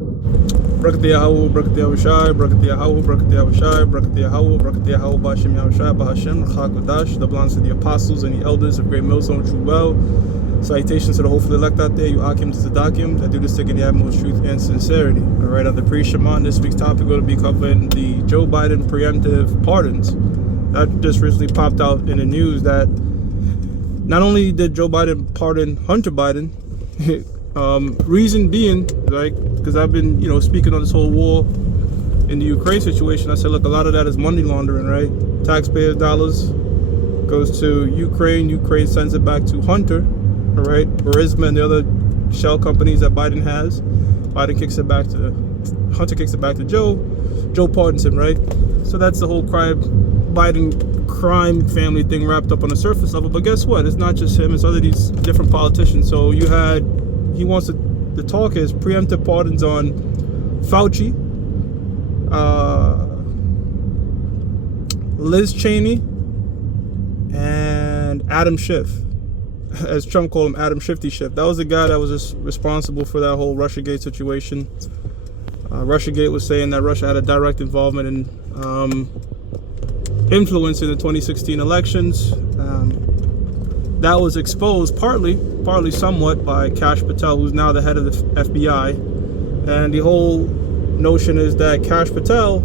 Brakat Yahawu, Brakat Yahushai, Brakat Yahawu, Brakat Yahushai, Brakat Yahawu, Brakat Yahawu, Bashim Yahushai, Bahashem, Rachakodash, the belongs to the apostles and the elders of Great Millstone, True Well. Salutations to the hopefully elect out there, you Akim to Zadakim, that do this thing in the utmost truth and sincerity. All right, on the pre-Shema, this week's topic, we're going to be covering the Joe Biden preemptive pardons. That just recently popped out in the news that not only did Joe Biden pardon Hunter Biden, reason being, like, because I've been, speaking on this whole war in the Ukraine situation. I said, look, a lot of that is money laundering, right? Taxpayers' dollars goes to Ukraine. Ukraine sends it back to Hunter, all right? Burisma and the other shell companies that Biden has. Hunter kicks it back to Joe. Joe pardons him, right? So that's the whole Biden crime family thing wrapped up on the surface level. But guess what? It's not just him. It's other these different politicians. So he wants to talk his preemptive pardons on Fauci, Liz Cheney, and Adam Schiff, as Trump called him, Adam Shifty Schiff. That was the guy that was just responsible for that whole Russiagate situation. Russiagate was saying that Russia had a direct involvement in influence in the 2016 elections. That was exposed partly somewhat by Kash Patel, who's now the head of the FBI. And the whole notion is that Kash Patel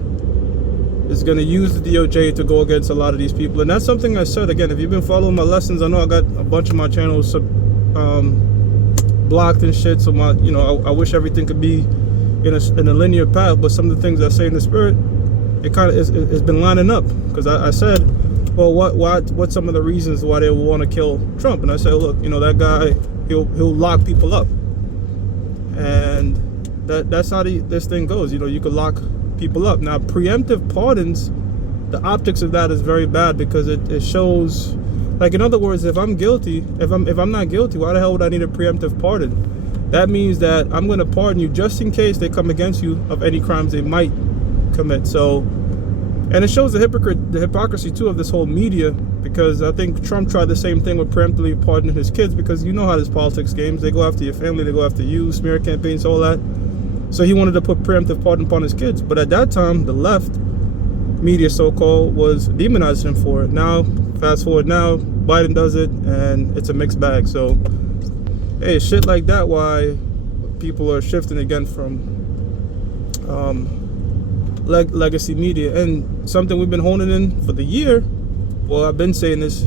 is going to use the DOJ to go against a lot of these people. And that's something I said, again, if you've been following my lessons, I know I got a bunch of my channels blocked and shit. So I wish everything could be in a linear path. But some of the things I say in the spirit, it kind of it's been lining up. Because I said, well, what's some of the reasons why they want to kill Trump? And I said, look, that guy, he'll lock people up, and that's how this thing goes. You could lock people up. Now, preemptive pardons, the optics of that is very bad because it shows, like, in other words, if I'm guilty, if I'm not guilty, why the hell would I need a preemptive pardon? That means that I'm going to pardon you just in case they come against you of any crimes they might commit. So. And it shows the hypocrisy too of this whole media, because I think Trump tried the same thing with preemptively pardoning his kids, because you know how this politics games, they go after your family, they go after you, smear campaigns, all that. So he wanted to put preemptive pardon upon his kids, but at that time the left media, so-called, was demonizing him for it. Now, fast forward now, Biden does it, and it's a mixed bag. So, hey, shit like that, why people are shifting again from legacy media. And something we've been honing in for the year, well, I've been saying this,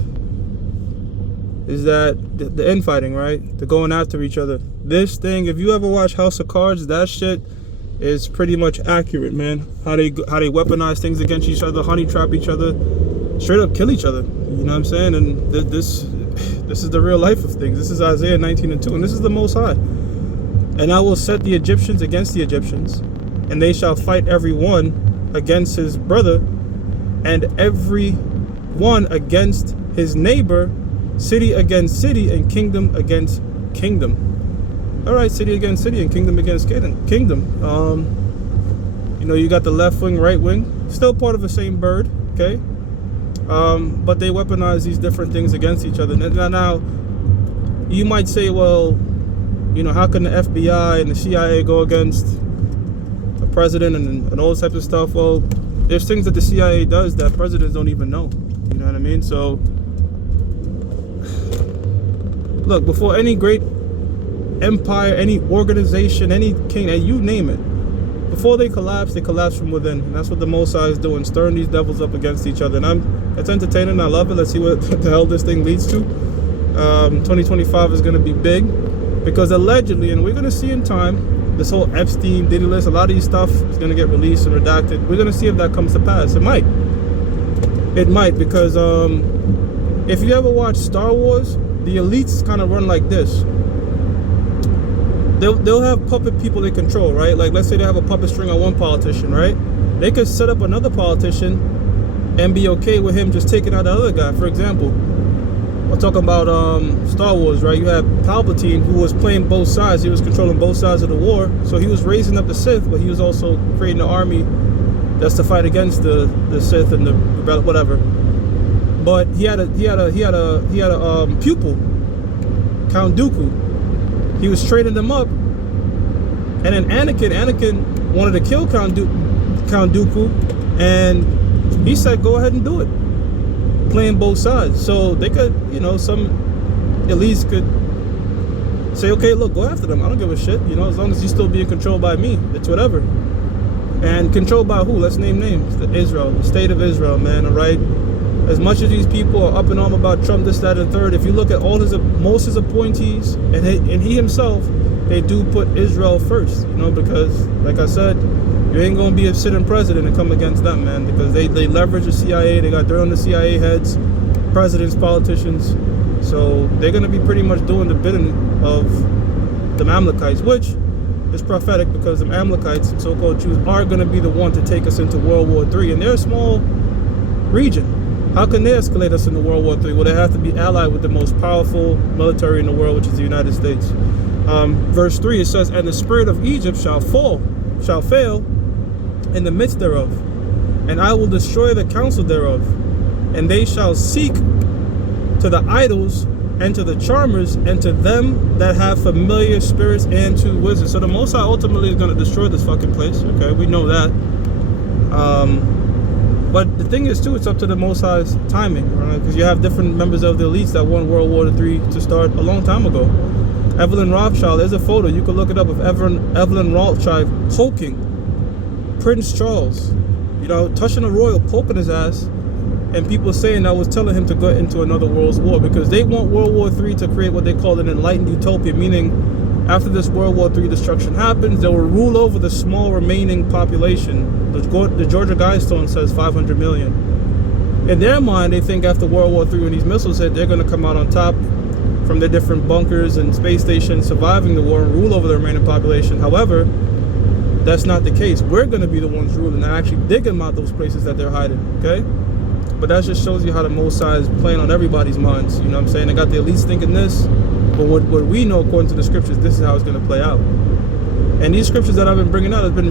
is that the infighting, right? The going after each other. This thing, if you ever watch House of Cards, that shit is pretty much accurate, man. How they weaponize things against each other, honey trap each other, straight up kill each other. You know what I'm saying? And this is the real life of things. This is Isaiah 19:2, and this is the Most High. And I will set the Egyptians against the Egyptians, and they shall fight every one against his brother, and every one against his neighbor, city against city, and kingdom against kingdom. All right, city against city, and kingdom against kingdom. You got the left wing, right wing, still part of the same bird, okay? But they weaponize these different things against each other. Now, you might say, well, how can the FBI and the CIA go against president and all this type of stuff? Well, there's things that the CIA does that presidents don't even know. You know what I mean? So, look, before any great empire, any organization, any king, and you name it, before they collapse from within. And that's what the Most High is doing, stirring these devils up against each other. And it's entertaining. I love it. Let's see what the hell this thing leads to. 2025 is going to be big, because allegedly, and we're going to see in time, this whole Epstein, Diddy list, a lot of these stuff is going to get released and redacted. We're going to see if that comes to pass. It might, because if you ever watch Star Wars, the elites kind of run like this. They'll have puppet people they control, right? Like, let's say they have a puppet string on one politician, right? They could set up another politician and be okay with him just taking out the other guy. For example, we're talking about Star Wars, right? You have Palpatine, who was playing both sides. He was controlling both sides of the war. So he was raising up the Sith, but he was also creating an army that's to fight against the Sith and the rebel, whatever. But he had a pupil, Count Dooku. He was training them up. And then Anakin wanted to kill Count Dooku, and he said, go ahead and do it, playing both sides. So they could, some elites could say, okay, look, go after them. I don't give a shit, as long as you're still being controlled by me, it's whatever. And controlled by who? Let's name names. The state of Israel, man, all right? As much as these people are up and on about Trump, this, that, and third, if you look at most his appointees, and he himself, they do put Israel first, because, like I said, you ain't going to be a sitting president and come against them, man, because they leverage the CIA. They got dirt on the CIA heads, presidents, politicians. So they're going to be pretty much doing the bidding of the Amalekites, which is prophetic, because the Amalekites, so-called Jews, are going to be the one to take us into World War III. And they're a small region. How can they escalate us into World War III? Well, they have to be allied with the most powerful military in the world, which is the United States. Verse 3, it says, and the spirit of Egypt shall fail in the midst thereof, and I will destroy the counsel thereof, and they shall seek to the idols and to the charmers and to them that have familiar spirits and to wizards. So the Most High ultimately is going to destroy this fucking place. Okay, we know that. But the thing is, too, it's up to the Most High's timing, right? Because you have different members of the elites that want World War III to start a long time ago. Evelyn Rothschild, there's a photo, you can look it up, of Evelyn Rothschild poking Prince Charles, touching a royal, poking his ass, and people saying that was telling him to go into another world war, because they want World War III to create what they call an enlightened utopia, meaning after this World War III destruction happens, they will rule over the small remaining population. The Georgia Guidestone says 500 million. In their mind, they think after World War III, when these missiles hit, they're going to come out on top from their different bunkers and space stations, surviving the war and rule over the remaining population. However, that's not the case. We're going to be the ones ruling and actually digging out those places that they're hiding, okay? But that just shows you how the Most High is playing on everybody's minds. You know what I'm saying? They got the elites thinking this, but what we know according to the scriptures, this is how it's going to play out. And these scriptures that I've been bringing out have been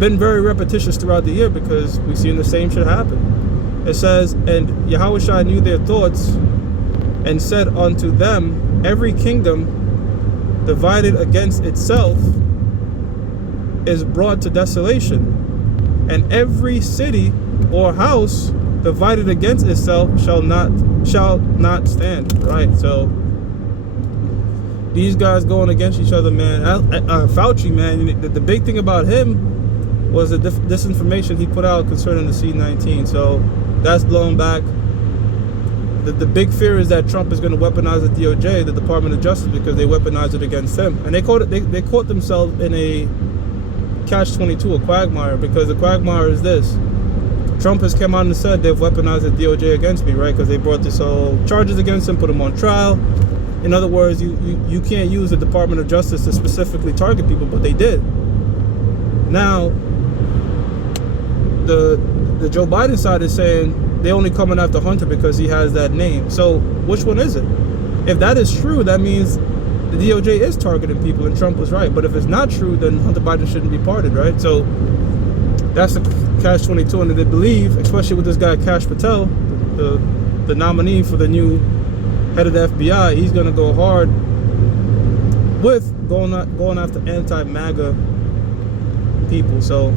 been very repetitious throughout the year, because we've seen the same shit happen. It says, and Yahushua knew their thoughts and said unto them, every kingdom divided against itself is brought to desolation, and every city or house divided against itself shall not stand. Right? So these guys going against each other, man. Fauci, man, the big thing about him was the disinformation he put out concerning the C-19. So that's blown back. The big fear is that Trump is going to weaponize the DOJ, the Department of Justice, because they weaponized it against him, and they caught themselves in a catch-22, a quagmire, because the quagmire is this: Trump has come out and said they've weaponized the DOJ against me, right? Because they brought this whole charges against him, put him on trial. In other words, you can't use the Department of Justice to specifically target people, but they did. Now, the Joe Biden side is saying they're only coming after Hunter because he has that name. So which one is it? If that is true, that means the DOJ is targeting people and Trump was right. But if it's not true, then Hunter Biden shouldn't be pardoned, right? So that's the catch-22, and they believe, especially with this guy Kash Patel, the nominee for the new head of the FBI, he's going to go hard with going after anti-MAGA people. So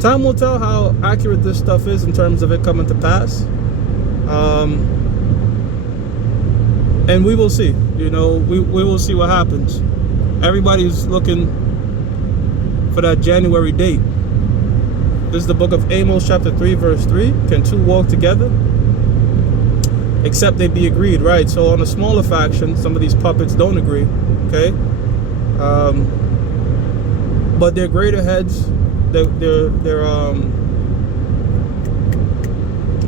time will tell how accurate this stuff is in terms of it coming to pass. And we will see. We will see what happens. Everybody's looking for that January date. This is the book of Amos, chapter 3, verse 3. Can two walk together except they be agreed, right? So on a smaller faction, some of these puppets don't agree, okay? But their greater heads,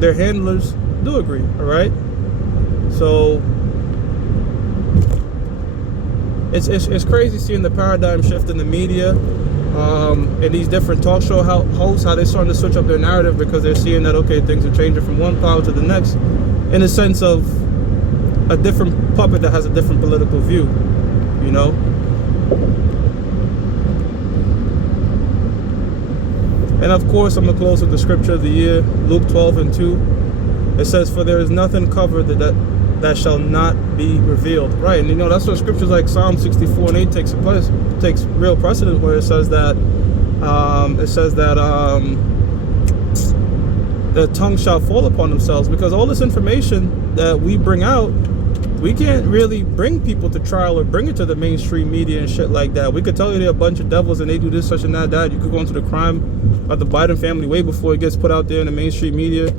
their handlers do agree, all right? So it's crazy seeing the paradigm shift in the media, and these different talk show hosts, how they're starting to switch up their narrative because they're seeing that, okay, things are changing from one power to the next, in a sense of a different puppet that has a different political view, you know? And of course, I'm going to close with the scripture of the year, Luke 12:2. It says, "For there is nothing covered that that shall not be revealed. Right, and that's what scriptures like Psalm 64 and 8 takes real precedent, where it says that the tongue shall fall upon themselves, because all this information that we bring out, we can't really bring people to trial or bring it to the mainstream media and shit like that. We could tell you they're a bunch of devils and they do this, such and that. You could go into the crime of the Biden family way before it gets put out there in the mainstream media.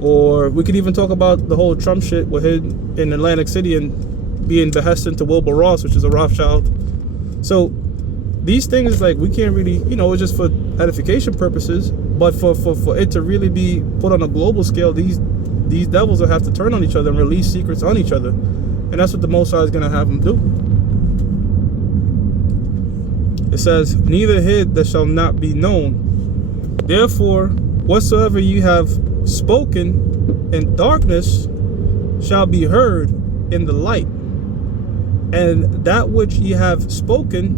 Or we could even talk about the whole Trump shit with him in Atlantic City and being behesting to Wilbur Ross, which is a Rothschild. So these things, like, we can't really, it's just for edification purposes. But for it to really be put on a global scale, these devils will have to turn on each other and release secrets on each other. And that's what the Most High is going to have them do. It says, neither hid that shall not be known. Therefore, whatsoever you have spoken in darkness shall be heard in the light. And that which ye have spoken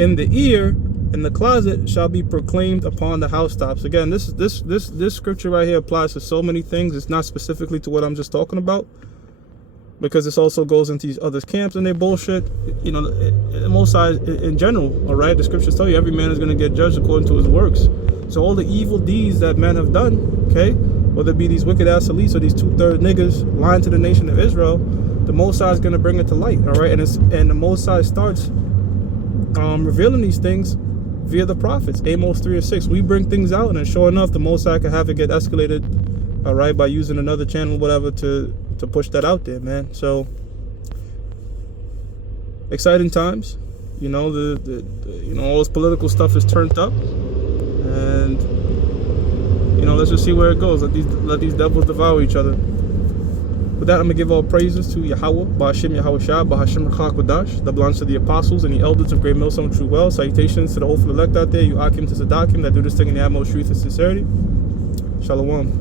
in the ear, in the closet, shall be proclaimed upon the housetops. Again, this scripture right here applies to so many things. It's not specifically to what I'm just talking about, because this also goes into these other camps and their bullshit. Most sides in general, all right? The scriptures tell you every man is going to get judged according to his works. So all the evil deeds that men have done, okay, whether it be these wicked ass elites or these 2/3 niggas lying to the nation of Israel, the Most High is going to bring it to light, all right? And the Most High starts revealing these things via the prophets. Amos 3:6. We bring things out, and then sure enough, the Most High can have it get escalated, all right, by using another channel, whatever, to push that out there, man. So exciting times. All this political stuff is turned up, and let's just see where it goes. Let these devils devour each other. With that, I'm going to give all praises to Yahweh, Ba'ashem Yahweh Shah, Ba'ashem Rachak Wadash, that belongs to the apostles and the elders of Great Millstone True Well. Salutations to the hopeful elect out there, you Akim to Sadakim, that do this thing in the utmost truth and sincerity. Shalom.